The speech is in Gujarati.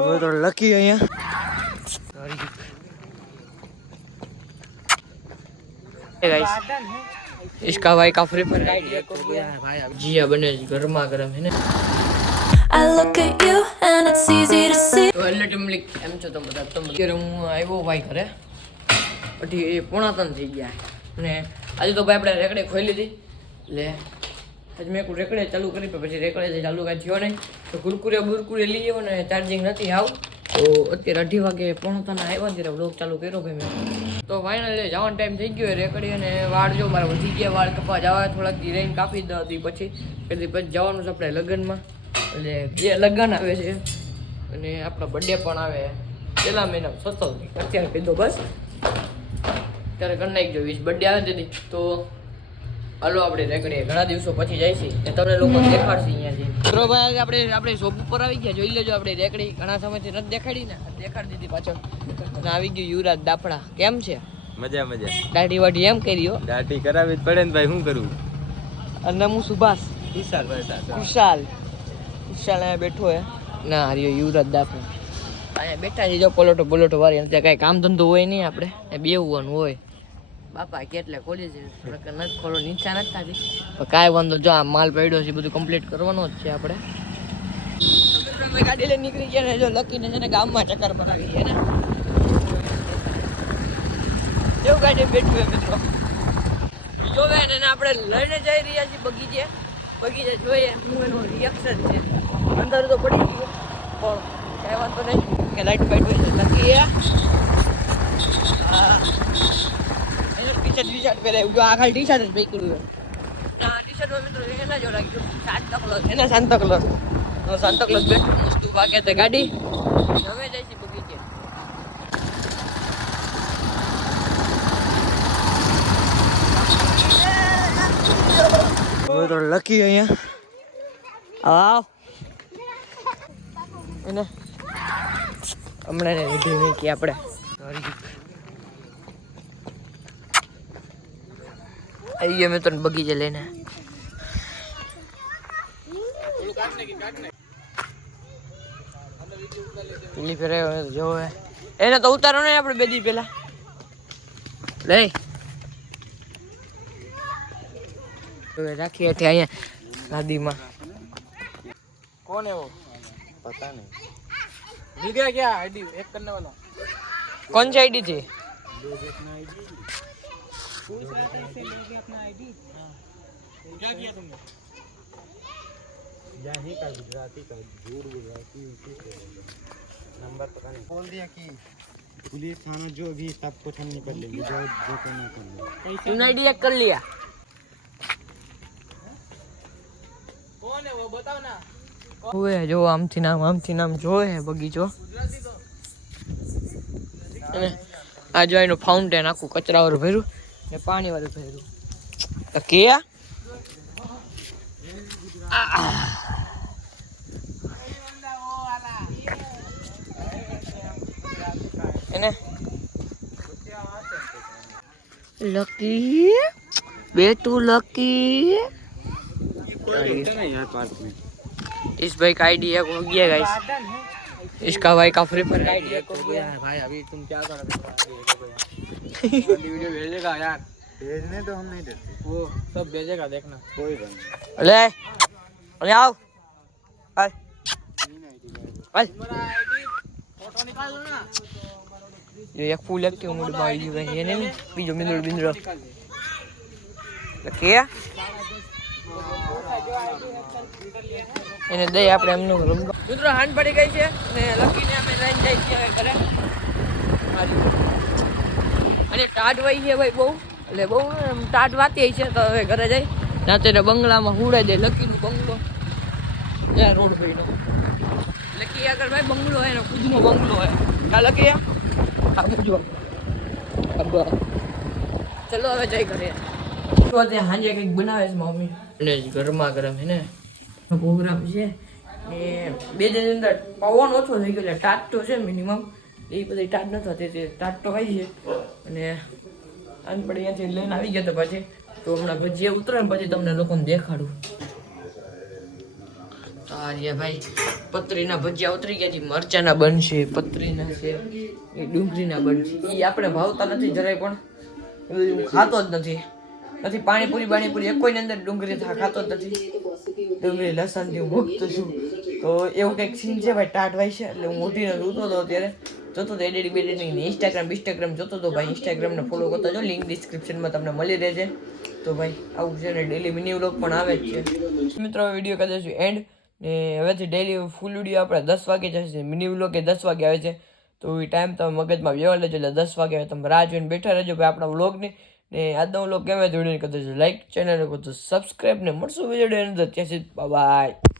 હવે તો લકી અહીંયા Hey guys, इसका भाई का फ्री फायर आइडिया को जिया बने गरमा गरम है ને I look at you and it's easy to see. તો એટલે ટીમલી એમ છો તમે બધા તમે અત્યારે હું આવ્યો ભાઈ ઘરે પછી એ પોણા ત્રણ થઈ ગયા અને આજે તો ભાઈ આપણે રેકડે ખોલી લીધી એટલે આજે મેં રેકડે ચાલુ કરી પછી રેકડે ચાલુ કાંઈ થયો નહીં, તો કુરકુરે બુરકુરે લઈ આવ્યો ને ચાર્જિંગ નથી આવ તો અત્યારે અઢી વાગે પોણો તને આવ્યા ત્યારે બ્લોગ ચાલુ કર્યો ભાઈ મેં. તો ફાઇનલ જવાનો ટાઈમ થઈ ગયો રેકડી અને વાળ જો મારા વધી ગયા, વાળ કપા જવા થોડાક દી રહીને કાપી દો હતી પછી એટલે પછી જવાનું છે આપણે લગ્નમાં. એટલે બે લગ્ન આવે છે. અને આપણો બર્થડે પણ આવે પહેલા મહિના સત્તર અત્યારે કીધો બસ. ત્યારે કરી નાખજો વીસ બર્થડે આવે તેથી. તો હાલો આપણે રેકડીએ ઘણા દિવસો પછી જાય છે એ તમને લોકો દેખાડશે અહીંયા જઈને. મિત્રો ભાઈ આજે આપણે આપણે શોપ ઉપર આવી ગયા. જોઈ લેજો આપણે રેકડી ઘણા સમયથી નથી દેખાડી ને. દેખાડી દીધી પાછળ. અને આવી ગયું યુવરાજ દાફડા. કેમ છે? મજા મજા. દાઢી વાઢી એમ કર્યો દાઢી કરાવી જ પડે ને ભાઈ શું કરું? અને હું સુભાષ. વિશાલ કુશાલ કુશાલ અહીંયા બેઠો હે. ના હરિયો યુવરાજ દાફડા. અહીંયા બેઠા છે જો પલોટો પલોટો વાળી. ત્યાં કાંઈ કામ ધંધો હોય નહીં આપણે. બેવવાનું હોય. બાપા કેટલે ખોલી છે. નથી ખોલો, નીચા નથી થતી. કાંઈ વાંધો જો, આ માલ પડ્યો છે, બધું કમ્પ્લીટ કરવાનો જ છે આપણે. ગાડી લઈને નીકળી ગયા ને, જો લકીને છે ને ગામમાં ચક્કર મરાવી છે ને. જેવું ગાડી બેઠું મિત્રો. જોવે ને આપણે લઈને જઈ રહ્યા છીએ બગીચે. બગીચે જોઈએ હું એનું રિએક્શન છે. અંદર તો પડી ગયું. પણ કાંઈ વાંધો નહીં, કે લાઈટ ફાઈટ હોય છે નક્કી એ એનો ટી શર્ટ ટી શર્ટ પહેરે જો આ ખાલી ટી શર્ટ જ પહેર્યું છે આ ટી શર્ટમાં મિત્રો એના જો રાખ્યું સાંતા ક્લોઝ એના સાંતા ક્લોઝ સાંતા ક્લોઝ બેઠું મસ્ત વાગે તે ગાડી હવે જાય છે બગીચે હવે તો લકી અહીંયા આવ એને હમણાં ને લીધી મૂકી આપણે આવી ગયા મિત્રો બગીચે લઈને. પેલી ફેરાયો હે. એને તો ઉતારો નહીં આપણે બે દી પેલા લઈ. રાખી હતી અહીંયા નદીમાં. કોણ એવો? પતા નહીં. લીધા ક્યાં? આઈડી એક કરને વાળા કોણ છે આઈડી થી सी आईडी थी क्या किया तुमने जाही का गुजराती का झूठ गुजराती उसी से नंबर पता नहीं बोल दिया कि पुलिस थाना जो भी सब कुछ हम निकल लेंगे जो जो करना कर लेंगे तूने आईडी चेक कर लिया कौन है वो बताओ ना જોવે જો આમથી નામ આમથી નામ જોવે હે બગીચો અને આ જો એનું ફાઉન્ટેન આખું કચરા વાળું ભર્યું ને પાણી વાળું ભર્યું તો કે આ? આ. એને લકી બેટુ લકી यहाँ पार्क में इस भाई का आईडी है हो गया गाइस इसका भाई का काफ़ी पर भाई अभी तुम क्या कर रहे हो वीडियो भेजेगा यार। भेजने तो हम नहीं देते। वो सब भेजेगा देखना। कोई बात ले अरे आओ। अरे फ़ोटो ये एक फूल लगते होंगे भाई ये नहीं बीजों में बिंदु रखिए એને દઈ આપણે એમનું રમવા. મિત્રો હાંડ પડી ગઈ છે અને લખીને અમે લઈને જઈ છીએ ઘરે. અને ટાટ વહી છે ભાઈ બહુ. એટલે બહુ ટાટ વાતી છે તો હવે ઘરે જઈ. રાત્રે બંગલામાં હુડાઈ દે, લકીનું બંગલો. ત્યાં રોડ ભાઈનો લકી આગળ ભાઈ બંગલો હોય, એનો ખુદનો બંગલો હોય. કા લકી આ અબ્બા ચલો હવે જઈ ઘરે. તો તે સાંજે કંઈક બનાવે છે મમ્મી. અને ગરમા ગરમ છે ને. પ્રોગ્રામ છે. ને બે દિન અંદર પવન ઓછો થઈ ગયો એટલે ટાટ તો છે મિનિમમ એ બધી ટાટ ન થતી તે ટાટ તો આવી છે. અને આન પડી અહીંયાથી લઈને આવી ગયા તો પછી. તો હમણાં ભજીયા ઉતરે ને પછી તમને લોકોને દેખાડું. તો આ રહ્યા ભાઈ પતરીના ભજીયા ઉતરી ગયા છે. મરચાના બનશે પતરીના છે એ ડુંગળીના બનશે. એ આપણે ભાવતા નથી જરાય પણ. ખાતો જ નથી. નથી, પાણીપુરી, બાણીપુરી કોઈની અંદર ડુંગળી ખાતો નથી. ડુંગળી લસણથી મુક્ત છું તો એવું કંઈક સીન છે ભાઈ, ટાટ ભાઈ છે, એટલે હું ઉઠીને રૂતો હતો અત્યારે. જોતો તો એડિટિંગ બેડિટિંગ ઇન્સ્ટાગ્રામ ઇન્સ્ટાગ્રામ જોતો તો ભાઈ ઇન્સ્ટાગ્રામને ફોલો કરતા જો લિંક ડિસ્ક્રિપ્શનમાં તમને મળી રહેશે તો ભાઈ, આવું છે ને ડેલી મિની વ્લોગ પણ આવે જ છે. મિત્રો વીડિયો કદાચ એન્ડ ને હવેથી ડેલી ફૂલ વીડિયો આપણે દસ વાગે જશે મિની વ્લોગ એ દસ વાગે આવે છે. તો એ ટાઈમ તમે મગજમાં વ્યવહાર લેજો, એટલે દસ વાગે તમે રાહ જોઈને બેઠા રહેજો. ભાઈ, આપણા વ્લોગની ને આજનો વ્લોગ કેમ જોડીને કરતો લાઈક ચેનલ કરતો સબસ્ક્રાઈબ ને મળશું વીડિયો ત્યાં સુધી બાય